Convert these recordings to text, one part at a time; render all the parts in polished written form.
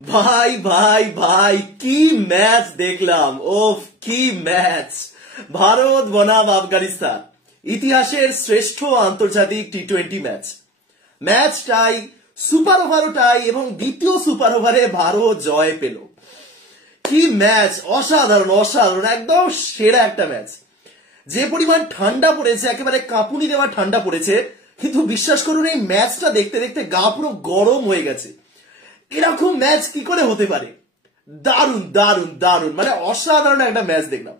ভাই ভাই ভাই কি ম্যাচ দেখলাম। ওফ কি ম্যাচ। ভারত বনাম আফগানিস্তান, ইতিহাসের শ্রেষ্ঠ আন্তর্জাতিক টি-20 ম্যাচ। ম্যাচ টাই, সুপার ওভারও টাই এবং দ্বিতীয় সুপার ওভারে ভারত জয় পেল। কি ম্যাচ, অসাধারণ অসাধারণ, একদম সেরা একটা ম্যাচ। যে পরিমাণ ঠান্ডা পড়েছে, একেবারে কাঁপুনি দেওয়া ঠান্ডা পড়েছে, কিন্তু বিশ্বাস করুন এই ম্যাচটা দেখতে দেখতে গা পুরো গরম হয়ে গেছে। এরকম ম্যাচ কি করে হতে পারে। দারুণ দারুণ দারুণ, মানে অসাধারণ একটা ম্যাচ দেখলাম।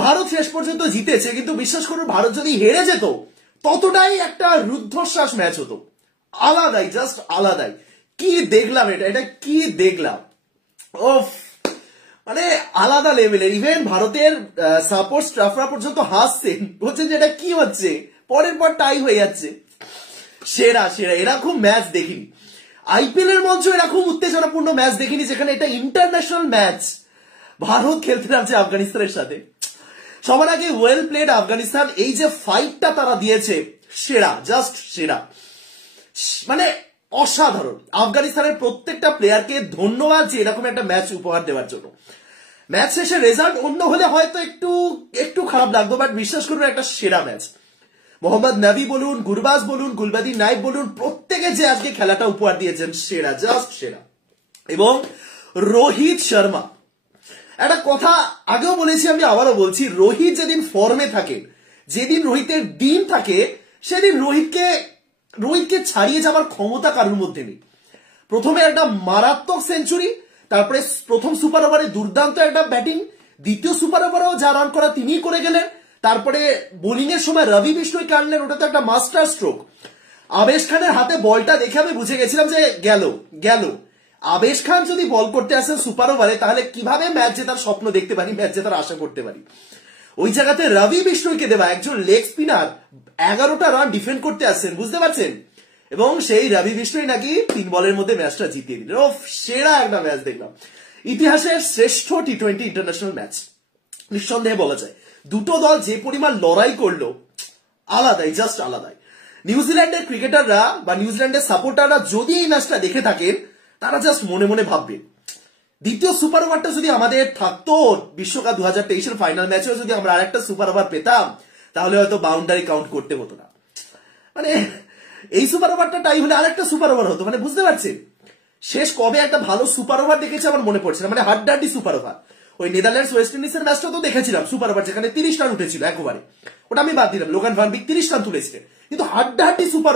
ভারত শেষ পর্যন্ত জিতেছে, কিন্তু বিশ্বাস করুন ভারত যদি হেরে যেত ততটাই একটা রুদ্ধশ্বাস ম্যাচ হতো। আলাদাই, জাস্ট আলাদাই। কি দেখলাম এটা, এটা কি দেখলাম। ওফ, মানে আলাদা লেভেলের। ইভেন ভারতের সাপোর্ট স্টাফরা পর্যন্ত হাসছেন, বলছেন যে এটা কি হচ্ছে, পরের পর টাই হয়ে যাচ্ছে। সেরা সেরা, এরকম ম্যাচ দেখিনি। আইপিএল এর মঞ্চ এরকম উত্তেজনাপূর্ণ ম্যাচ দেখিনি, যেখানে এটা ইন্টারন্যাশনাল ম্যাচ। ভারত খেলতে নামছে আফগানিস্তানের সাথে। সবার আগে ওয়েল প্লেড আফগানিস্তান। এই যে ফাইটটা তারা দিয়েছে, সেরা, জাস্ট সেরা, মানে অসাধারণ। আফগানিস্তানের প্রত্যেকটা প্লেয়ারকে ধন্যবাদ যে এরকম একটা ম্যাচ উপহার দেওয়ার জন্য। ম্যাচ শেষে রেজাল্ট অন্য হলে হয়তো একটু একটু খারাপ লাগতো, বাট বিশ্বাস করুন একটা সেরা ম্যাচ। মোহাম্মদ নবী বলুন, গুরবাজ বলুন, গুলবাদি নাইব বলুন, প্রত্যেকে যে আজকে খেলাটা উপহার দিয়েছেন, সেরা, জাস্ট সেরা। এবং রোহিত শর্মা, একটা কথা আগেও বলেছি, আমি আবারও বলছি, রোহিত যেদিন ফর্মে থাকে, যেদিন রোহিতের দিন থাকে, সেদিন রোহিতকে ছাড়িয়ে যাবার ক্ষমতা কারোর মধ্যে নেই। প্রথমে একটা মারাত্মক সেঞ্চুরি, তারপরে প্রথম সুপার ওভারে দুর্দান্ত একটা ব্যাটিং, দ্বিতীয় সুপার ওভারেও যা রান করা তিনিই করে গেলেন। তারপরে বোলিং এর সময় রবি বিষ্ণুই কাটলেন, ওটা তো একটা মাস্টার স্ট্রোক। আবেশ খানের হাতে বলটা দেখে আমি বুঝে গেছিলাম যে গেল গেল। আবেশ খান যদি বল করতে আসেন সুপার ওভারে, তাহলে কিভাবে ম্যাচ জেতার স্বপ্ন দেখতে পারি, ম্যাচ জেতার আশা করতে পারি। ওই জায়গাতে রবি বিষ্ণুইকে দেওয়া, একজন লেগ স্পিনার 11টা রান ডিফেন্ড করতে আসছেন, বুঝতে পারছেন। এবং সেই রবি বিষ্ণুই নাকি 3 বলের মধ্যে ম্যাচটা জিতিয়ে দিলেন। ও সেরা একটা ম্যাচ দেখলাম। ইতিহাসের শ্রেষ্ঠ টি-20 ইন্টারন্যাশনাল ম্যাচ নিঃসন্দেহে বলা যায়। দুটো দল যে পরিমাণ লড়াই করলো, আলাদাই, জাস্ট আলাদাই। নিউজিল্যান্ডের ক্রিকেটাররা বা নিউজিল্যান্ডের সাপোর্টাররা যদি এই ম্যাচটা দেখে থাকেন, তারা জাস্ট মনে মনে ভাববেন, দ্বিতীয় সুপার ওভারটা যদি আমাদের থাকতো, বিশ্বকাপ 2023-এর ফাইনাল ম্যাচেও যদি আমরা আরেকটা সুপার ওভার পেতাম, তাহলে হয়তো বাউন্ডারি কাউন্ট করতে হতো না। মানে এই সুপার ওভারটা টাই হলে আরেকটা সুপার ওভার হতো, মানে বুঝতে পারছেন। শেষ কবে একটা ভালো সুপার ওভার দেখেছি আমার মনে পড়ছে না, মানে হাড্ডাহাড্ডি সুপার ওভার। ওই নেদারল্যান্ডস ওয়েস্ট ইন্ডিজের ম্যাচটা তো দেখেছিলাম, সুপার ওভার, যেখানে 30 রান উঠেছিল একবারে, ওটা আমি বাদ দিলাম, লোগান ভান বিক 30 রান তুলেছিলেন। কিন্তু হাড্ডাহাড্ডি সুপার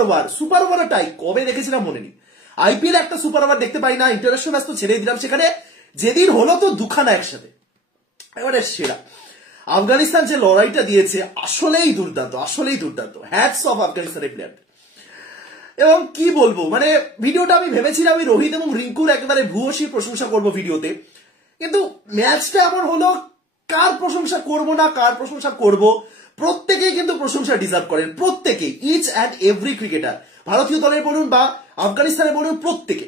ওভার টাই কবে দেখেছিলাম মনে নেই। আইপিএল একটা সুপার ওভার দেখতে পাই না, ইন্টারন্যাশনাল ম্যাচ তো ছেড়ে দিলাম, সেখানে যেদিন হলো তো দুখানা একসাথে, এবারে সেরা। আফগানিস্তান যে লড়াইটা দিয়েছে, আসলেই দুর্দান্ত, আসলেই দুর্দান্ত। হ্যাটস অফ আফগানিস্তানের প্লেয়ার। এবং কি বলবো, মানে ভিডিওটা আমি ভেবেছিলাম আমি রোহিত এবং রিঙ্কুর একেবারে ভূয়সী প্রশংসা করবো ভিডিওতে, কিন্তু ম্যাচটা এমন হলো, কার প্রশংসা করব না কার প্রশংসা করব, প্রত্যেকেই কিন্তু প্রশংসা ডিজার্ভ করেন, প্রত্যেকেই, ইচ অ্যান্ড এভরি ক্রিকেটার, ভারতীয় দলের বলুন বা আফগানিস্তানের বলুন, প্রত্যেকে।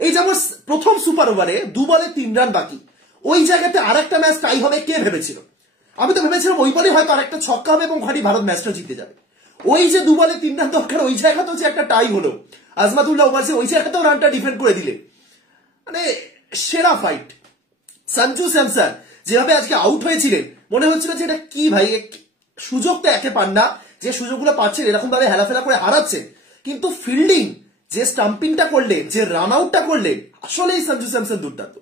এই যেমন প্রথম সুপার ওভারে 2 বলে 3 রান বাকি, ওই জায়গাতে আরেকটা ম্যাচ টাই হবে, কে ভেবেছিল? আমি তো ভেবেছিলাম ওই বলে হয়তো আরেকটা ছক্কা হবে এবং ওখানে ভারত ম্যাচটা জিতে যাবে। ওই যে 2 বলে 3 রান দরকার, ওই জায়গাতেও যে একটা টাই হলো, আজমাতুল্লাহ ওবাসি ওই জায়গাতেও রানটা ডিফেন্ড করে দিলে, মানে সেরা ফাইট। সঞ্জু স্যামসন যেভাবে আজকে আউট হয়েছিলেন, মনে হচ্ছিল যে এটা কি ভাই, সুযোগ তো একে পান না, যে সুযোগগুলো পাচ্ছেন এরকম ভাবে হেলাফেলা করে হারাচ্ছেন, কিন্তু ফিল্ডিং, যে স্টাম্পিংটা করলেন, যে রান আউটটা করলেন, আসলেই সঞ্জু স্যামসন দুর্দান্ত।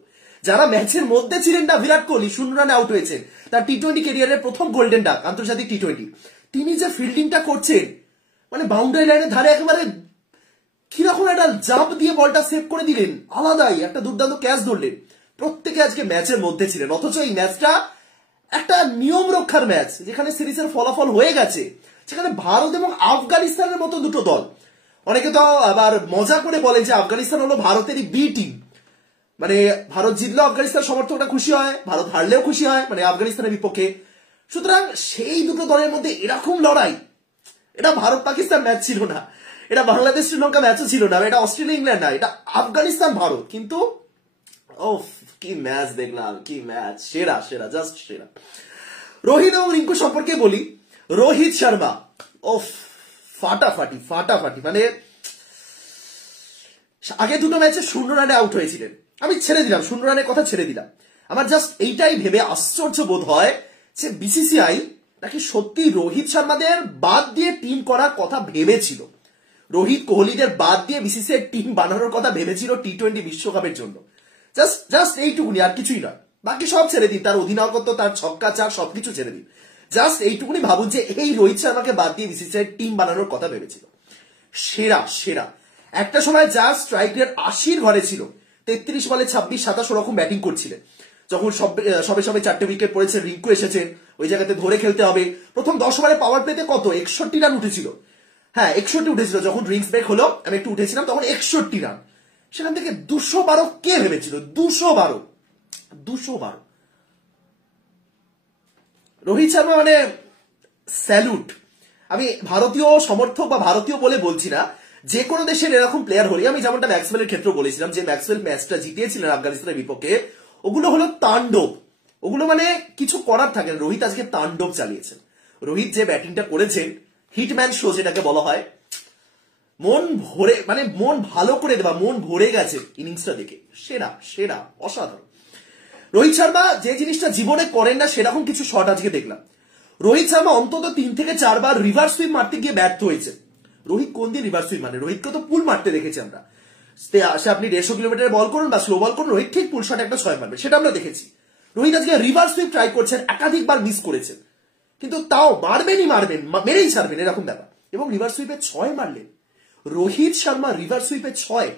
যারা ম্যাচের মধ্যে ছিলেন না, বিরাট কোহলি 0 রানে আউট হয়েছেন, তার টি-20 ক্যারিয়ারের প্রথম গোল্ডেন ডাক আন্তর্জাতিক টি-20, তিনি যে ফিল্ডিংটা করছেন, মানে বাউন্ডারি লাইনের ধারে একেবারে কিরকম একটা জাম্প দিয়ে বলটা সেভ করে দিলেন, আলাদাই একটা দুর্দান্ত ক্যাচ ধরলেন। প্রত্যেকে আজকে ম্যাচের মধ্যে ছিলেন, অথচ এই ম্যাচটা একটা নিয়ম রক্ষার ম্যাচ, যেখানে সিরিজের ফলাফল হয়ে গেছে, সেখানে ভারত এবং আফগানিস্তানের মতো দুটো দল। অনেকে তো আবার মজা করে বলে যে আফগানিস্তান হলো ভারতেরই বি টিম, মানে ভারত জিতলেও আফগানিস্তান সমর্থকরা খুশি হয়, ভারত হারলেও খুশি হয়, মানে আফগানিস্তানের বিপক্ষে। সুতরাং সেই দুটো দলের মধ্যে এরকম লড়াই, এটা ভারত পাকিস্তান ম্যাচ ছিল না, এটা বাংলাদেশ শ্রীলঙ্কা ম্যাচও ছিল না, এটা অস্ট্রেলিয়া ইংল্যান্ড না, এটা আফগানিস্তান ভারত। কিন্তু ও কি ম্যাচ দেখলাম, কি ম্যাচ, সেরা সেরা, জাস্ট সেরা। রোহিত এবং রিঙ্কু সম্পর্কে বলি, রোহিত শর্মা ও ফাটাফাটি, মানে আগে দুটো ম্যাচে 0 রানে আউট হয়েছিলেন, আমি ছেড়ে দিলাম, 0 রানের কথা ছেড়ে দিলাম। আমার জাস্ট এইটাই ভেবে আশ্চর্য বোধ হয় যে বিসিসিআই নাকি সত্যি রোহিত শর্মাদের বাদ দিয়ে টিম করার কথা ভেবেছিল, রোহিত কোহলিদের বাদ দিয়ে বিসিসিআই টিম বানানোর কথা ভেবেছিল টি-20 বিশ্বকাপের জন্য। জাস্ট এইটুকুনি, আর কিছুই নয়। বাকি সব ছেড়ে দিন, তার অধিনায়কত্ব, তার ছক্কা চার সবকিছু ছেড়ে দিন। জাস্ট এইটুকুনি ভাবুন যে এই রোহিত শর্মাকে বাদ দিয়ে বিসিসিআই টিম বানানোর কথা ভেবেছিল। সেরা সেরা একটা সময় যা স্ট্রাইক রেট 80-র ঘরে ছিল, 33 বলে 26-27 ওরকম ব্যাটিং করছিলেন। যখন সবে সবে 4টে উইকেট পড়েছে, রিঙ্কু এসেছেন, ওই জায়গাতে ধরে খেলতে হবে। প্রথম 10 ওভারে পাওয়ার প্লেতে কত 61 রান উঠেছিল। হ্যাঁ 61 উঠেছিল, যখন ড্রিঙ্কস ব্রেক হলো আমি একটু উঠেছিলাম তখন 61 রান। সেখান থেকে 212 কে ভেবেছিল? 212 রোহিত শর্মা মানে স্যালুট। আমি ভারতীয় সমর্থক বা ভারতীয় বলে বলছি না, যে কোনো দেশের এরকম প্লেয়ার হলে, আমি যেমনটা ম্যাক্সওয়েলের ক্ষেত্রে বলেছিলাম যে ম্যাক্সওয়েল ম্যাচটা জিতিয়েছিলেন আফগানিস্তানের বিপক্ষে, ওগুলো হলো তাণ্ডব, ওগুলো মানে কিছু করার থাকে না। রোহিত আজকে তাণ্ডব চালিয়েছেন। রোহিত যে ব্যাটিংটা করেছেন, হিটম্যান শো যেটাকে বলা হয়, মন ভরে, মানে মন ভালো করে দেওয়া, মন ভরে গেছে ইনিংসটা দেখে। সেরা সেরা অসাধারণ। রোহিত শর্মা যে জিনিসটা জীবনে করেন না সেরকম কিছু শট আজকে দেখলাম। রোহিত শর্মা অন্তত 3 থেকে 4 বার রিভার্স সুইপ মারতে গিয়ে ব্যর্থ হয়েছে। রোহিত কোন দিন রিভার্স সুইপ মানে? রোহিতকে তো পুল মারতে দেখেছি আমরা। সে আপনি 150 কিলোমিটার বল করুন বা স্লো বল করুন, রোহিত ঠিক পুল শট একটা 6 মারবে, সেটা আমরা দেখেছি। রোহিত আজকে রিভার্স সুইপ ট্রাই করছেন, একাধিকবার মিস করেছেন, কিন্তু তাও মারবেনই মারবেন, মেরেই ছাড়বেন, এরকম ব্যাপার। এবং রিভার্স সুইপে 6 মারলেন রোহিত শর্মা। রিভার্স সুইপে 6,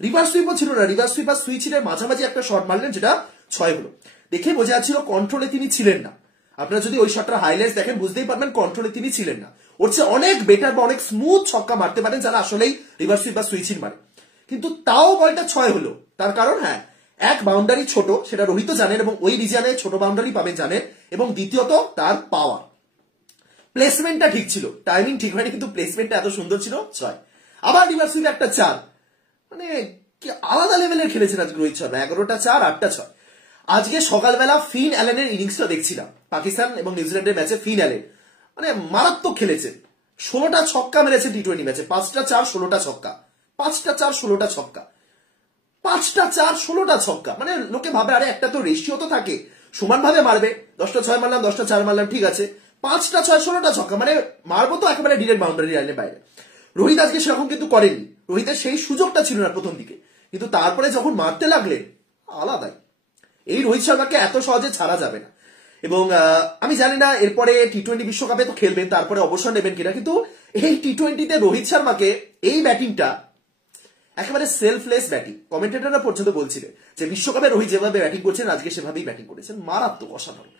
রিভার্স সুইপও ছিল না, রিভার্স সুইপ আর সুইচের মাঝামাঝি একটা শট মারলেন, যেটা 6 হলো। দেখে বোঝা যাচ্ছিল কন্ট্রোলে তিনি ছিলেন না। আপনারা যদি ওই শটটার হাইলাইটস দেখেন বুঝতেই পারবেন কন্ট্রোলে তিনি ছিলেন না। ওর চেয়ে অনেক বেটার বা অনেক স্মুথ ছক্কা মারতে পারেন যারা আসলেই রিভার্স সুইপ বা সুইচিং মারে, কিন্তু তাও বলটা 6 হলো। তার কারণ হ্যাঁ, এক বাউন্ডারি ছোট, সেটা রোহিত জানেন এবং ওই রিজনে ছোট বাউন্ডারি পাবেন জানেন, এবং দ্বিতীয়ত তার পাওয়ার, প্লেসমেন্টটা ঠিক ছিল, টাইমিং ঠিক হয়নি কিন্তু প্লেসমেন্টটা এত সুন্দর ছিল। 6 আবার রিভার্স সুইপে একটা 4, মানে কি আলাদা লেভেলের খেলেছেন আজকে রোহিত শর্মা। 11টা 4, 8টা 6। আজকে সকালবেলা ফিন অ্যালেনের ইনিংসটা দেখছিলাম, পাকিস্তান এবং নিউজিল্যান্ডের ম্যাচে। ফিন অ্যালেন মানে মারাত্মক খেলেছেন, 16টা ছক্কা মেরেছে টি-20 ম্যাচে, 5টা 4 16টা ছক্কা, 5টা 4 16টা ছক্কা, 5টা 4 16টা ছক্কা। মানে লোকে ভাবে আরে একটা তো রেশিও তো থাকে, সমান ভাবে মারবে, 10টা 6 মারলাম 10টা 4 মারলাম, ঠিক আছে, 5টা 6 16টা ছক্কা, মানে মারবো তো একেবারে ডিরেক্ট বাউন্ডারি লাইনের বাইরে। রোহিত আজকে সেরকম কিন্তু করেননি, রোহিতের সেই সুযোগটা ছিল না প্রথম দিকে, কিন্তু তারপরে যখন মারতে লাগলেন আলাদাই। এই রোহিত শর্মাকে এত সহজে ছাড়া যাবে না। এবং আমি জানি না এরপরে টি-20 বিশ্বকাপে তো খেলবেন, তারপরে অবসর নেবেন কিনা, কিন্তু এই টি-20তে রোহিত শর্মাকে এই ব্যাটিংটা একেবারে সেলফলেস ব্যাটিং। কমেন্টেটররা পর্যন্ত বলছিলেন যে বিশ্বকাপে রোহিত যেভাবে ব্যাটিং করছেন আজকে সেভাবেই ব্যাটিং করেছেন, মারাত্মক অসাধারণ।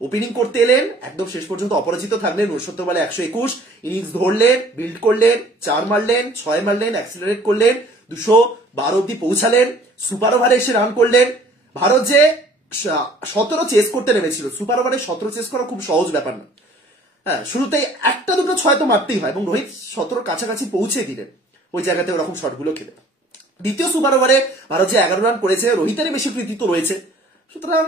ওপেনিং করতে এলেন, একদম শেষ পর্যন্ত অপরাজিত থাকলেন, 69 বলে 121, ইনিংস ধরলেন, বিল্ড করলেন, 4 মারলেন, 6 মারলেন, অ্যাক্সিলারেট করলেন, 212 অব্দি পৌঁছালেন, সুপার ওভারে এসে রান করলেন। ভারত যে 17 চেস করতে নেমেছিল, সুপার ওভারে 17 চেস করা খুব সহজ ব্যাপার না। হ্যাঁ, শুরুতেই একটা দুটো 6 তো মারতেই হয়, এবং রোহিত 17 কাছাকাছি পৌঁছে দিলেন ওই জায়গাতে ওরকম শটগুলো খেলে। দ্বিতীয় সুপার ওভারে ভারত যে 11 রান করেছে, রোহিতেরই বেশি কৃতিত্ব রয়েছে। সুতরাং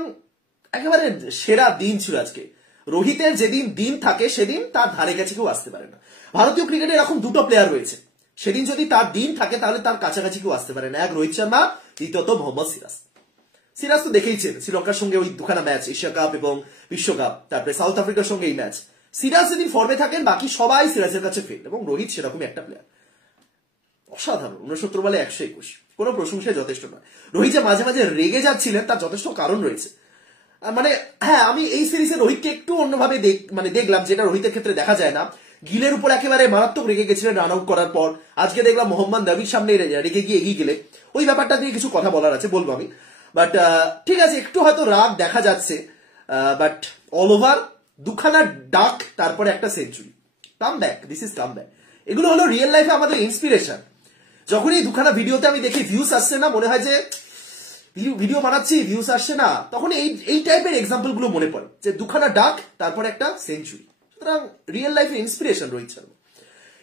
একেবারে সেরা দিন ছিল আজকে। রোহিতের যেদিন দিন থাকে সেদিন তার ধারে কাছে কেউ আসতে পারে না। ভারতীয় ক্রিকেটে এরকম দুটো প্লেয়ার রয়েছে, সেদিন যদি তার দিন থাকে তাহলে তার কাছাকাছি কেউ আসতে পারে না। এক রোহিত শর্মা, দ্বিতীয়ত মোহাম্মদ সিরাজ। সিরাজ তো দেখেইছেন শ্রীলঙ্কার সঙ্গে ওই দুখানা ম্যাচ, এশিয়া কাপ এবং বিশ্বকাপ, তারপরে সাউথ আফ্রিকার সঙ্গে এই ম্যাচ। সিরাজ যেদিন ফর্মে থাকেন বাকি সবাই সিরাজের কাছে ফেল, এবং রোহিত সেরকমই একটা প্লেয়ার। অসাধারণ, 69 বলে 121, কোনো প্রশংসায় যথেষ্ট নয়। রোহিত যে মাঝে মাঝে রেগে যাচ্ছিলেন তার যথেষ্ট কারণ রয়েছে। মানে হ্যাঁ, আমি এই সিরিজে রোহিতকে একটু অন্যভাবে দেখলাম, যেটা রোহিতের ক্ষেত্রে দেখা যায় না। গিলের উপর একেবারে মারাত্মক রেগে গেছিলেন রান আউট করার পর, আজকে দেখলাম মোহাম্মদ নবীর সামনে রেগে গিয়ে এগিয়ে গেলে, ওই ব্যাপারটা দিয়ে কিছু কথা বলার আছে, বলবো আমি। বাট ঠিক আছে, একটু হয়তো রাগ দেখা যাচ্ছে, বাট অল ওভার দুখানা ডাক, তারপরে একটা century, come back, this is come back. এগুলো হলো রিয়েল লাইফে আমাদের ইন্সপিরেশন। যখন এই দুখানা ভিডিওতে আমি দেখি ভিউস আসছে না, মনে হয় যে ভিডিও বানাচ্ছি ভিউস আসছে না, তখন এই টাইপের এক্সাম্পল গুলো মনে পড়ে, যে দুখানা ডাক তারপরে একটা সেঞ্চুরি। সুতরাং রিয়েল লাইফে ইন্সপিরেশন রোহিত শর্মা।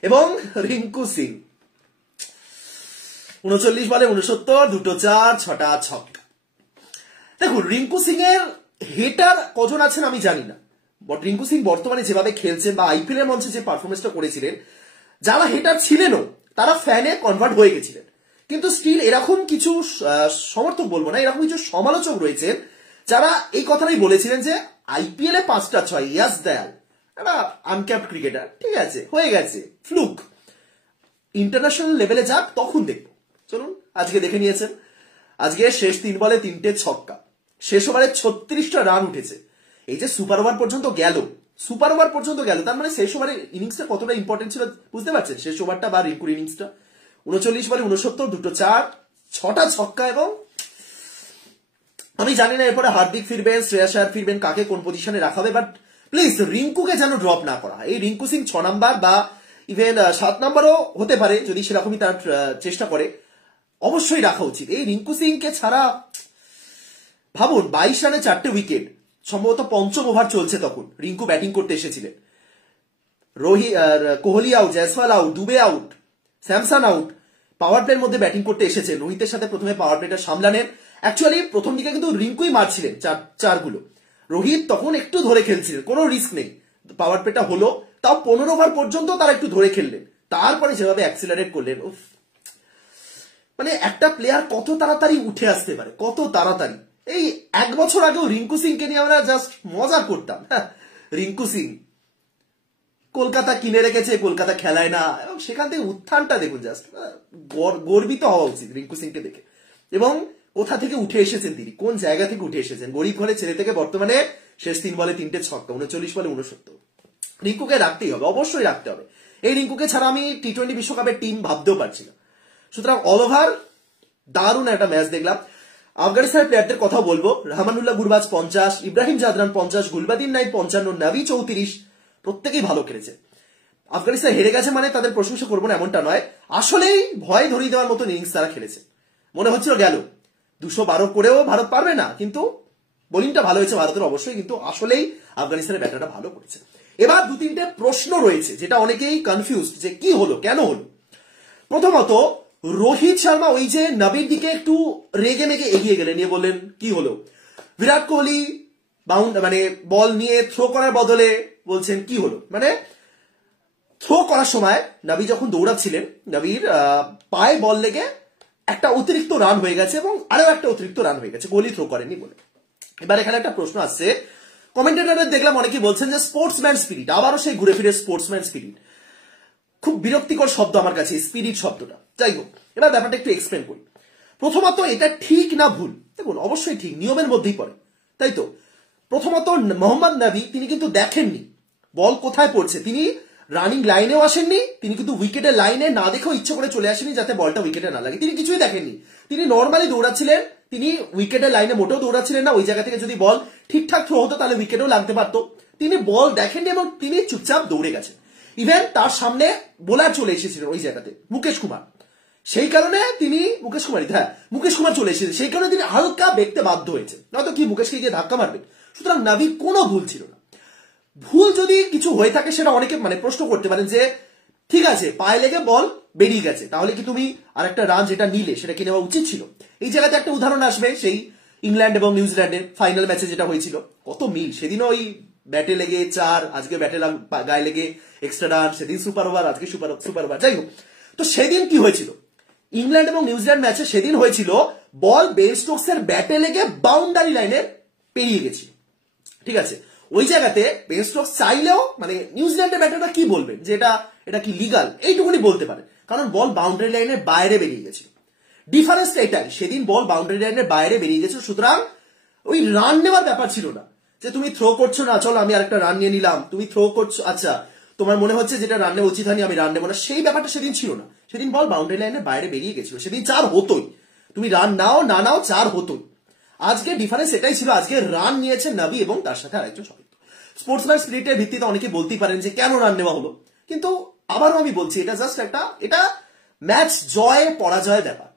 এবং রিঙ্কু সিং 39 বলে 69, 2টো 4, 6টা ছক্কা। দেখুন, রিঙ্কু সিং এর হেটার কজন আছেন আমি জানি না, বাট রিঙ্কু সিং বর্তমানে যেভাবে খেলছেন বা আইপিএল এর মঞ্চে যে পারফরমেন্সটা করেছিলেন, যারা হেটার ছিলেনও তারা ফ্যানে কনভার্ট হয়ে গেছিলেন। কিন্তু স্টিল এরকম কিছু সমর্থক বলবো না, এরকম কিছু সমালোচক রয়েছেন যারা এই কথাটাই বলেছিলেন যে আইপিএল এ 5টা 6 ইয়াস দয়াল একটা আনক্যাপড ক্রিকেটার, ঠিক আছে হয়ে গেছে ফ্লুক, ইন্টারন্যাশনাল লেভেলে যাক তখন দেখবো। চলুন আজকে দেখে নিয়েছেন, আজকে শেষ 3 বলে 3টে ছক্কা, শেষ ওভারে 36টা রান উঠেছে। এই যে সুপার ওভার পর্যন্ত গেল, সুপার ওভার পর্যন্ত গেল, তার মানে শেষ ওভারের ইনিংসটা কতটা ইম্পর্টেন্ট ছিল বুঝতে পারছেন? শেষ ওভারটা বা রিঙ্কুর ইনিংসটা 39 বলে 69, 2টো 4, 6টা ছক্কা। এবং আমি জানি না এরপরে হার্দিক ফিরবেন, শ্রেয়াস আয়ার ফিরবেন, কাকে কোন পজিশনে রাখা হবে, বাট প্লিজ রিঙ্কুকে যেন ড্রপ না করা হয়। এই রিঙ্কু সিং 6 নাম্বার বা ইভেন 7 নাম্বারও হতে পারে যদি সেরকমই তার চেষ্টা করে, অবশ্যই রাখা উচিত। এই রিঙ্কু সিংকে ছাড়া ভাবুন 22 রানে 4টে উইকেট, সম্ভবত 5ম ওভার চলছে তখন রিঙ্কু ব্যাটিং করতে এসেছিলেন। Kohli out, Jaiswal out, Dube out, Samson out, power প্লের মধ্যে ব্যাটিং করতে এসেছেন। রোহিতের সাথে প্রথমে পাওয়ার প্লেটা সামলানেন, অ্যাকচুয়ালি প্রথম দিকে কিন্তু রিঙ্কুই মারছিলেন চারগুলো, রোহিত তখন একটু ধরে খেলছিলেন, কোনো রিস্ক নেই। পাওয়ার প্লেটা হলো, তাও 15 ওভার পর্যন্ত তারা একটু ধরে খেললেন, তারপরে যেভাবে অ্যাক্সিলারেট করলেন, মানে একটা প্লেয়ার কত তাড়াতাড়ি উঠে আসতে পারে, কত তাড়াতাড়ি। এই 1 বছর আগেও রিঙ্কু সিংকে নিয়ে আমরা জাস্ট মজা করতাম, হ্যাঁ রিঙ্কু সিং কলকাতা কিনে রেখেছে, কলকাতা খেলায় না, এবং সেখান থেকে উত্থানটা দেখুন, জাস্ট গর্বিত হওয়া উচিত রিঙ্কু সিংকে দেখে। এবং কোথা থেকে উঠে এসেছেন তিনি, কোন জায়গা থেকে উঠে এসেছেন, গরিব ঘরে ছেলে থেকে বর্তমানে শেষ 3 বলে 3টে ছক্কা, 39 বলে 69। রিঙ্কুকে রাখতেই হবে, অবশ্যই রাখতে হবে। এই রিঙ্কুকে ছাড়া আমি টি20 বিশ্বকাপের টিম ভাবতেও পারছি না। সুতরাং অল ওভার দারুণ একটা ম্যাচ দেখলাম। আফগানিস্তানের প্লেয়ারদের কথা বলবো, রহমানুল্লাহ গুরবাজ 50, ইব্রাহিম জাদরান 50, গুলবাদিন নাইম 55, নাভি 34, প্রত্যেকেই ভালো খেলেছে। আফগানিস্তান হেরে গেছে মানে তাদের প্রশংসা করবো না এমনটা নয়, আসলেই ভয় ধরিয়ে দেওয়ার মতো ইনিংস তারা খেলেছে। মনে হচ্ছিল গেল 212 করেও ভারত পারবে না, কিন্তু বোলিংটা ভালো হয়েছে ভারতের অবশ্যই, কিন্তু আসলেই আফগানিস্তানের ব্যাটারটা ভালো করেছে। এবার 2-3টে প্রশ্ন রয়েছে যেটা অনেকেই কনফিউজ যে কি হলো, কেন হলো। প্রথমত রোহিত শর্মা ওই যে নবীর দিকে একটু রেগে মেগে এগিয়ে গেলেন, নিয়ে বললেন কি হলো। বিরাট কোহলি মানে বল নিয়ে থ্রো করার বদলে বলছেন কি হলো, মানে থ্রো করার সময় নবী যখন দৌড়াচ্ছিলেন, নবীর পায়ে বল লেগে একটা অতিরিক্ত রান হয়ে গেছে এবং আরো একটা অতিরিক্ত রান হয়ে গেছে, কোহলি থ্রো করেননি বলে। এবার এখানে একটা প্রশ্ন আসছে, কমেন্টেটরদের দেখলাম অনেকে বলছেন যে স্পোর্টসম্যান স্পিরিট, আবারও সেই ঘুরে ফিরে স্পোর্টসম্যান স্পিরিট, খুব বিরক্তিকর শব্দ আমার কাছে স্পিরিট শব্দটা। যাই হোক, এবার ব্যাপারটা একটু এক্সপ্লেন করি। প্রথমত এটা ঠিক না ভুল, দেখুন অবশ্যই ঠিক, নিয়মের মধ্যেই পড়ে, তাই তো। প্রথমত মোহাম্মদ নবী তিনি কিন্তু দেখেননি বল কোথায় পড়ছে, তিনি রানিং লাইনেও আসেননি, তিনি কিন্তু উইকেটের লাইনে না দেখেও ইচ্ছে করে চলে আসেনি যাতে বলটা উইকেটে না লাগে, তিনি কিছুই দেখেননি, তিনি নর্মালি দৌড়াচ্ছিলেন, তিনি উইকেটের লাইনে মোটেও দৌড়াচ্ছিলেন না। ওই জায়গা থেকে যদি বল ঠিকঠাক থ্রো হতো তাহলে উইকেটেও লাগতে পারতো, তিনি বল দেখেননি এবং তিনি চুপচাপ দৌড়ে গেছেন। ইভেন তার সামনে বোলার চলে এসেছিলেন ওই জায়গাতে, মুকেশ কুমার, সেই কারণে তিনি মুকেশ কুমার চলে এসেছে, সেই কারণে তিনি হালকা দেখতে বাধ্য হয়েছে, নয়তো কি মুকেশকে গিয়ে ধাক্কা মারবেন। সুতরাং নবীর কোনো ভুল ছিল না। ভুল যদি কিছু হয়ে থাকে সেটা অনেকে মানে প্রশ্ন করতে পারেন যে ঠিক আছে পায়ে লেগে বল বেরিয়ে গেছে, তাহলে কি তুমি আর একটা রান যেটা নিলে সেটা কি নেওয়া উচিত ছিল। এই জায়গাতে একটা উদাহরণ আসবে, সেই ইংল্যান্ড এবং নিউজিল্যান্ডের ফাইনাল ম্যাচে যেটা হয়েছিল, কত মিল, সেদিনও ওই ব্যাটে লেগে 4, আজকে ব্যাটে গায়ে লেগে এক্সট্রা রান, সেদিন সুপার ওভার, আজকে সুপার ওভার। যাই হোক, তো সেদিন কি হয়েছিল ইংল্যান্ড এবং নিউজিল্যান্ড ম্যাচে, সেদিন হয়েছিল বল বেন স্টোকসের ব্যাটে লেগে বাউন্ডারি লাইনে পেরিয়ে গেছিল, ঠিক আছে। ওই জায়গাতে বেন স্টোকস চাইলেও মানে নিউজিল্যান্ডের ব্যাটাররা কি বলবেন যে এটা কি লিগাল, এইটুকুনি বলতে পারে, কারণ বল বাউন্ডারি লাইনের বাইরে বেরিয়ে গেছিল। ডিফারেন্সটা এটাই, সেদিন বল বাউন্ডারি লাইনের বাইরে বেরিয়ে গেছে, সুতরাং ওই রান নেওয়ার ব্যাপার ছিল না যে তুমি থ্রো করছো না, চলো আমি আরেকটা রান নিয়ে নিলাম, তুমি থ্রো করছো, আচ্ছা তোমার মনে হচ্ছে যেটা রান নেওয়া উচিত হয়নি আমি রান নেবো না, সেই ব্যাপারটা সেদিন ছিল না। সেদিন বল বাউন্ডারি লাইনের বাইরে বেরিয়ে গেছিল, সেদিন 4 হতোই, তুমি রান নাও না নাও 4 হতোই। আজকে ডিফারেন্স এটাই ছিল, আজকে রান নিয়েছে নবী এবং তার সাথে আরেকজন সতীর্থ। স্পোর্টসম্যান স্পিরিটের ভিত্তিতে অনেকে বলতেই পারেন যে কেন রান নেওয়া হলো, কিন্তু আবারও আমি বলছি এটা জাস্ট এটা ম্যাচ জয় পরাজয়ের ব্যাপার।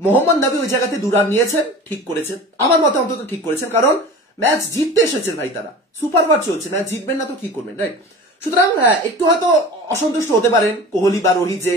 মোহাম্মদ নবী ওই জায়গাতে 2 রান নিয়েছেন, ঠিক করেছেন, আমার মতে অন্তত ঠিক করেছেন, কারণ ম্যাচ জিততে এসেছেন ভাই, তারা সুপার ওভার চলছে, ম্যাচ জিতবেন না তো কি করবেন, রাইট। সুতরাং একটু হয়তো অসন্তুষ্ট হতে পারেন কোহলি বা রোহিত যে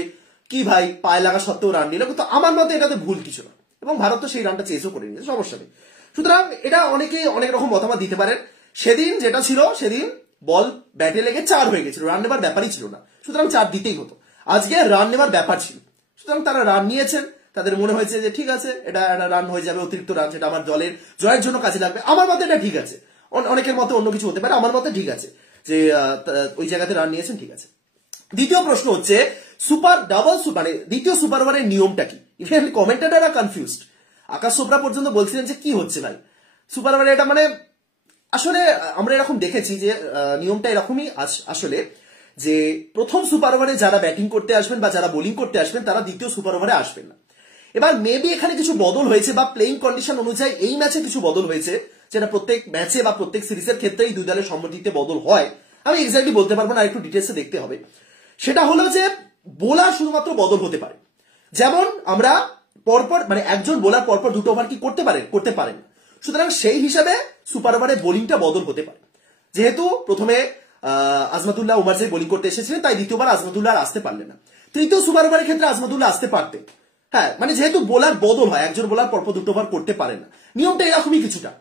কি ভাই পায়ে লাগা সত্ত্বেও রান নিল, কিন্তু আমার মতে এটাতে ভুল কিছু না, এবং ভারত তো সেই রানটা চেসও করে নিয়েছে, সমস্যা নেই। সুতরাং এটা অনেকে অনেক রকম মতামত দিতে পারেন। সেদিন যেটা ছিল, সেদিন বল ব্যাটে লেগে 4 হয়ে গেছিল, রান নেবার ব্যাপারই ছিল না, সুতরাং 4 দিতেই হতো। আজকে রান নেবার ব্যাপার ছিল, সুতরাং তারা রান নিয়েছেন, তাদের মনে হয়েছে যে ঠিক আছে এটা একটা রান হয়ে যাবে, অতিরিক্ত রান, সেটা আমার দলের জয়ের জন্য কাজে লাগবে। আমার মতে এটা ঠিক আছে, অনেকের মতে অন্য কিছু হতে পারে, আমার মতে ঠিক আছে যে ওই জায়গাতে রান নিয়েছেন, ঠিক আছে। দ্বিতীয় প্রশ্ন হচ্ছে সুপার ডাবল মানে দ্বিতীয় সুপার ওভারের নিয়মটা কি? ইভেন কমেন্টেটাররা কনফিউজড। আকাশ চোপড়া পর্যন্ত বলছিলেন যে কি হচ্ছে ভাই সুপার ওভারে, এটা মানে আসলে আমরা এরকম দেখেছি যে নিয়মটা এরকমই আসলে, যে প্রথম সুপার ওভারে যারা ব্যাটিং করতে আসবেন বা যারা বোলিং করতে আসবেন তারা দ্বিতীয় সুপার ওভারে আসবেন না। এবার মেবি এখানে কিছু বদল হয়েছে বা প্লেইং কন্ডিশন অনুযায়ী এই ম্যাচে কিছু বদল হয়েছে, যেটা প্রত্যেক ম্যাচে বা প্রত্যেক সিরিজের ক্ষেত্রেই দুই দলের সম্মতিতে বদল হয়। আমি এক্স্যাক্টলি বলতে পারবো না, একটু ডিটেলসে দেখতে হবে। সেটা হলো যে বোলার শুধুমাত্র বদল হতে পারে। যেমন আমরা পরপর মানে একজন বোলার পরপর দুটো ওভার কি করতে পারেন। সুতরাং সেই হিসাবে সুপার ওভারে বোলিংটা বদল হতে পারে। যেহেতু প্রথমে আজমাতুল্লাহ উমার যে বোলিং করতে এসেছিলেন, তাই দ্বিতীয়বার আজমাতুল্লাহ আর আসতে পারলেন না। তৃতীয় সুপার ওভারের ক্ষেত্রে আজমাতুল্লাহ আসতে পারতেন। হ্যাঁ, মানে যেহেতু বোলার বদল হয়, একজন বোলার পরপর দুটো ওভার করতে পারে না, নিয়মটা এরকমই কিছুটা,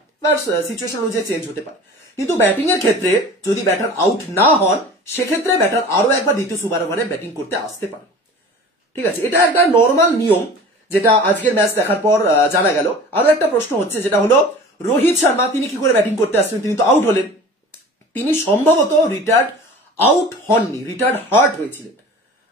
সিচুয়েশন অনুযায়ী চেঞ্জ হতে পারে। কিন্তু ব্যাটিং এর ক্ষেত্রে যদি ব্যাটার আউট না হন, সেক্ষেত্রে ব্যাটার আরো একবার দ্বিতীয় সুপার ওভারে ব্যাটিং করতে আসতে পারে। ঠিক আছে, এটা একটা নর্মাল নিয়ম যেটা আজকের ম্যাচ দেখার পর জানা গেল। আরো একটা প্রশ্ন হচ্ছে যেটা হলো রোহিত শর্মা তিনি কি করে ব্যাটিং করতে আসছেন, তিনি তো আউট হলেন। তিনি সম্ভবত রিটায়ার্ড আউট হননি, রিটায়ার্ড হার্ট হয়েছিলেন,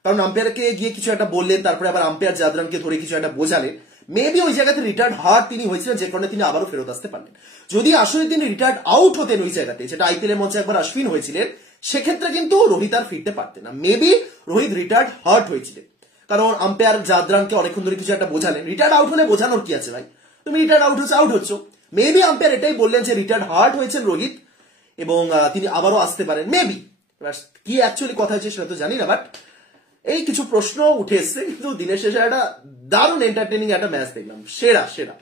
কারণ আম্পায়ারকে গিয়ে কিছু একটা বললেন, তারপরে আবার আম্পায়ার জাদরানকে ধরে কিছু একটা বোঝালেন। মেবি ওই জায়গাতে রিটায়ার্ড হার্ট তিনি হয়েছিলেন, যে কারণে তিনি আবারও ফেরত আসতে পারলেন। যদি আসলে তিনি রিটায়ার্ড আউট হতেন ওই জায়গাতে, যেটা আইপিএল এর মঞ্চে একবার অশ্বিন হয়েছিলেন, সেক্ষেত্রে কিন্তু রোহিত আর ফিরতে পারতেন না। মেবি রোহিত রিটায়ার্ড হার্ট হয়েছিলেন, কারণ আম্পায়ার জাদরানকে অনেকক্ষণ ধরে কিছু একটা বোঝালেন। রিটায়ার্ড আউট হলে বোঝানোর কি আছে ভাই, তুমি রিটায়ার্ড আউট হচ্ছ। মেবি আম্পায়ার এটাই বললেন যে রিটায়ার্ড হার্ট হয়েছেন রোহিত এবং তিনি আবারও আসতে পারেন মেবি। কি অ্যাকচুয়ালি কথা হচ্ছে সেটা তো জানি না, বাট এই কিছু প্রশ্ন উঠে এসছে। কিন্তু দিনের শেষে একটা দারুণ এন্টারটেনিং একটা ম্যাচ দেখলাম, সেরা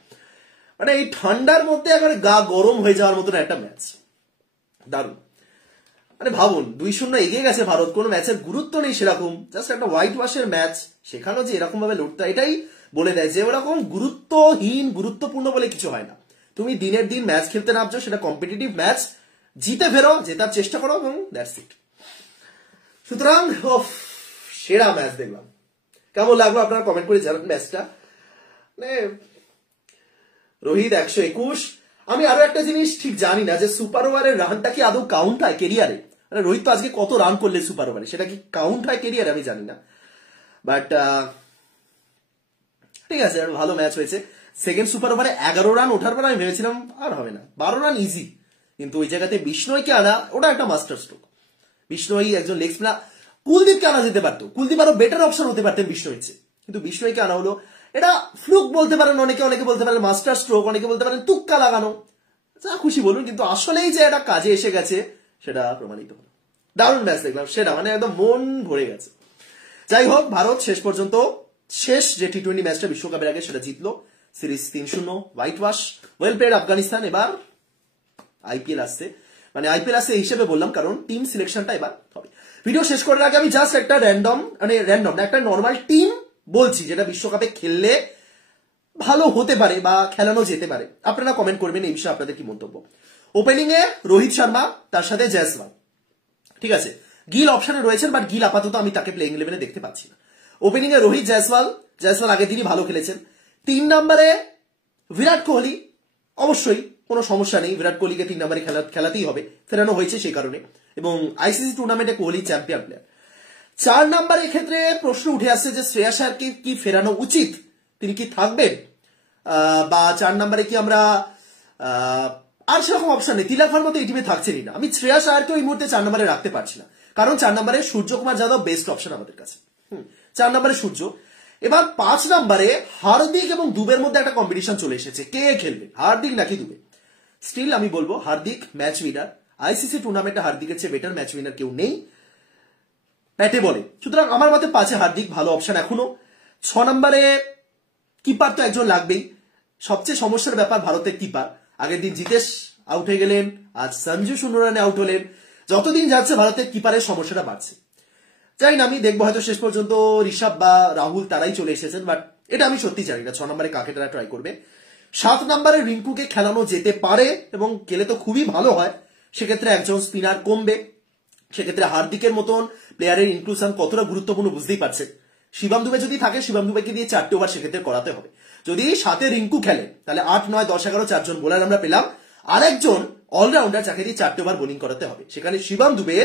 মানে এই ঠান্ডার মধ্যে একেবারে গা গরম হয়ে যাওয়ার মতন একটা ম্যাচ, দারুণ। মানে ভাবুন 2-0 এগিয়ে গেছে ভারত, কোনো ম্যাচের গুরুত্ব নেই সেরকম, জাস্ট একটা হোয়াইট ওয়াশের ম্যাচ, সেখানেও যে এরকম ভাবে লড়তে, এটাই বলে দেয় যে ওরকম গুরুত্বপূর্ণ বলে কিছু হয় না। তুমি দিনের দিন ম্যাচ খেলতে নামছো, সেটা কম্পিটিটিভ ম্যাচ, জিতে ফেরো, জেতার চেষ্টা করো এবং দ্যাটস ইট। সুতরাং সেরা ম্যাচ দেখলাম। কেমন লাগলো আপনারা কমেন্ট করে জানান ম্যাচটা। মানে রোহিত 121। আমি আরো একটা জিনিস ঠিক জানি না যে সুপার ওভারের রানটা কি আদৌ কাউন্ট হয় কেরিয়ারে। মানে রোহিত তো আজকে কত রান করলে সুপার ওভারে, সেটা কি কাউন্ট হয় কেরিয়ারে আমি জানি না, বাট ঠিক আছে, ভালো ম্যাচ হয়েছে। সেকেন্ড সুপার ওভারে 11 রান ওঠার পর আমি ভেবেছিলাম আর হবে না, 12 রান ইজি, কিন্তু ওই জায়গাতে বিষ্ণয়কে আনা ওটা একটা মাস্টার স্ট্রোক। বিষ্ণয় একজন লেগ স্পিনার, কুলদীপকে আনা যেতে পারতো, কুলদীপ আরো বেটার অপশন হতে পারতেন বিষ্ণয়ের চেয়ে, কিন্তু বিষ্ণয়কে আনা হলো। এটা ফ্লুক বলতে পারেন অনেকে বলতে পারেন মাস্টার স্ট্রোক, অনেকে বলতে পারেন তুক্কা লাগানো, যা খুশি বলুন, কিন্তু আসলেই যে এটা কাজে এসে গেছে সেটা প্রমাণিত হলো। দারুণ ম্যাচ দেখলাম, সেটা মানে একদম মন ভরে গেছে। যাই হোক, ভারত শেষ পর্যন্ত শেষ যে টি-20 ম্যাচটা বিশ্বকাপের আগে সেটা জিতলো, series 3-0, white wash, well played Afghanistan. এবার আইপিএল আসছে, মানে আইপিএল আসছে এই হিসেবে বললাম কারণ টিম সিলেকশনটা এবার হবে। ভিডিও শেষ করার আগে আমি জাস্ট একটা র্যান্ডম না, একটা নর্মাল টিম বলছি যেটা বিশ্বকাপে খেললে ভালো হতে পারে বা খেলানো যেতে পারে। আপনারা কমেন্ট করবেন এই বিষয়ে আপনাদের কি মন্তব্য। ওপেনিং এ রোহিত শর্মা, তার সাথে জয়সওয়াল, ঠিক আছে। গিল অপশনে রয়েছেন, বাট গিল আপাতত আমি তাকে প্লেইং ইলেভেনে দেখতে পাচ্ছি না। ওপেনিং এ রোহিত, জয়সওয়াল আগের দিনই ভালো খেলেছেন। 3 নম্বরে বিরাট কোহলি, অবশ্যই কোনো সমস্যা নেই, বিরাট কোহলিকে 3 নম্বরে খেলাতেই হবে, ফেরানো হয়েছে সেই কারণে, এবং আইসিসি টুর্নামেন্টে কোহলি চ্যাম্পিয়ন প্লেয়ার। 4 নম্বরে ক্ষেত্রে প্রশ্ন উঠে আসছে যে শ্রেয়াস আয়ারকে কি ফেরানো উচিত, তিনি কি থাকবেন, বা 4 নম্বরে কি আমরা আর সেরকম অপশন নেই, তিলক ভার্মা তো এই টিমে থাকছেনই না, আমি শ্রেয়াস আয়ারকে ওই মুহূর্তে 4 নম্বরে রাখতে পারছি না, কারণ 4 নম্বরে সূর্যকুমার যাদব বেস্ট অপশন আমাদের কাছে। 4 নম্বরে সূর্য। এবার 5 নম্বরে হার্দিক এবং দুবের মধ্যে একটা কম্পিটিশন চলে এসেছে, কে খেলবে, হার্দিক নাকি দুবে। স্টিল আমি বলবো হার্দিক ম্যাচ উইনার, আইসিসি টুর্নামেন্টে হার্দিকের চেয়ে বেটার ম্যাচ উইনার কেউ নেই ব্যাটে বলে। সুতরাং আমার মতে 5-এ হার্দিক ভালো অপশন এখনো। 6 নম্বরে কিপার তো একজন লাগবেই, সবচেয়ে সমস্যার ব্যাপার ভারতের কিপার। আগের দিন জিতেশ আউট হয়ে গেলেন, আজ সঞ্জু 0 রানে আউট হলেন, যতদিন যাচ্ছে ভারতের কিপারের সমস্যাটা বাড়ছে। জানি না, আমি দেখবো হয়তো শেষ পর্যন্ত ঋষভ বা রাহুল তারাই চলে এসেছেন, বাট এটা আমি সত্যি জানি না 6 নম্বরে কাকে তারা ট্রাই করবে। 7 নম্বরে রিঙ্কুকে খেলানো যেতে পারে এবং খেলে তো খুবই ভালো হয়, সেক্ষেত্রে একজন স্পিনার কমবে, সেক্ষেত্রে হার্দিকের মতন প্লেয়ারের ইনক্লুশন কতটা গুরুত্বপূর্ণ বুঝতেই পারছেন, শিবম দুবে যদি থাকে, শিবম দুবেকে দিয়ে 4টে ওভার সেক্ষেত্রে করাতে হবে। যদি সাথে রিঙ্কু খেলে তাহলে 8, 9, 10, 11 4জন বোলার আমরা পেলাম, আরেকজন অলরাউন্ডার যাকে দিয়ে 4টে ওভার বোলিং করাতে হবে। সেখানে শিবম দুবে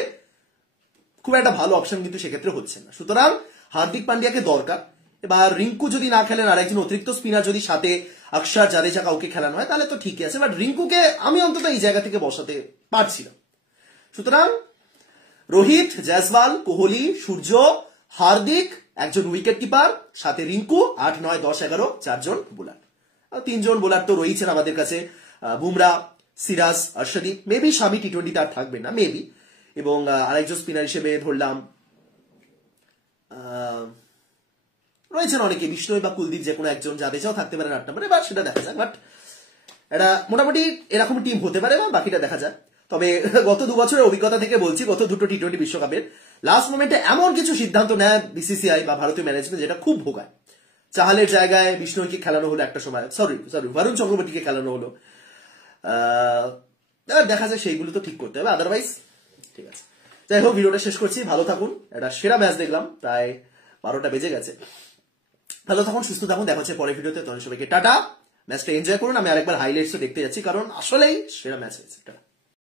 খুব একটা ভালো অপশন কিন্তু সেক্ষেত্রে হচ্ছে না। সুতরাং হার্দিক পান্ডিয়াকে দরকার। এবার রিঙ্কু যদি না খেলেন, আরেকজন অতিরিক্ত স্পিনার যদি সাথে অক্ষর জাদেজা কাউকে খেলানো হয় তাহলে তো ঠিকই আছে, বাট রিঙ্কুকে আমি অন্তত এই জায়গা থেকে বসাতে পারছি না। সুতরাং রোহিত, জয়সওয়াল, কোহলি, সূর্য, হার্দিক, একজন উইকেট কিপার, সাথে রিঙ্কু, 8, 9, 10, 11 4জন বোলার। 3জন বোলার তো রয়েছেন আমাদের কাছে, বুমরা, সিরাজ, অর্শদীপ, মেবি স্বামী টি20 তার থাকবে না মেবি, এবং আরেকজন স্পিনার হিসেবে ধরলাম রয়েছেন অনেকে, বিষ্ণু বা কুলদীপ যে কোনো একজন, জাদেজাও থাকতে পারেন 8 নম্বরে, বা সেটা দেখা যাক। বাট এটা মোটামুটি এরকম টিম হতে পারে, বা বাকিটা দেখা যায়। তবে গত 2 বছরের অভিজ্ঞতা থেকে বলছি, গত দুটো টি20 বিশ্বকাপের লাস্ট মোমেন্টে এমন কিছু সিদ্ধান্ত নেয় বিসিসিআই বা ভারতীয় ম্যানেজমেন্ট যেটা খুব ভোগায়। চাহালের জায়গায় বিষ্ণুকে খেলানো হলো একটা সময়, সরি বরুণ চক্রবর্তীকে খেলানো হলো। দেখা যায় সেইগুলো তো ঠিক করতে হবে, আদারওয়াইজ ঠিক আছে। যাই হোক, ভিডিওটা শেষ করছি, ভালো থাকুন। এটা সেরা ম্যাচ দেখলাম, প্রায় 12টা বেজে গেছে। ভালো থাকুন, সুস্থ থাকুন, দেখা হচ্ছে পরের ভিডিওতে। তখন সবাইকে টাটা, ম্যাচটা এনজয় করুন। আমি আরেকবার হাইলাইটসও দেখতে যাচ্ছি, কারণ আসলেই সেরা ম্যাচ হয়েছে।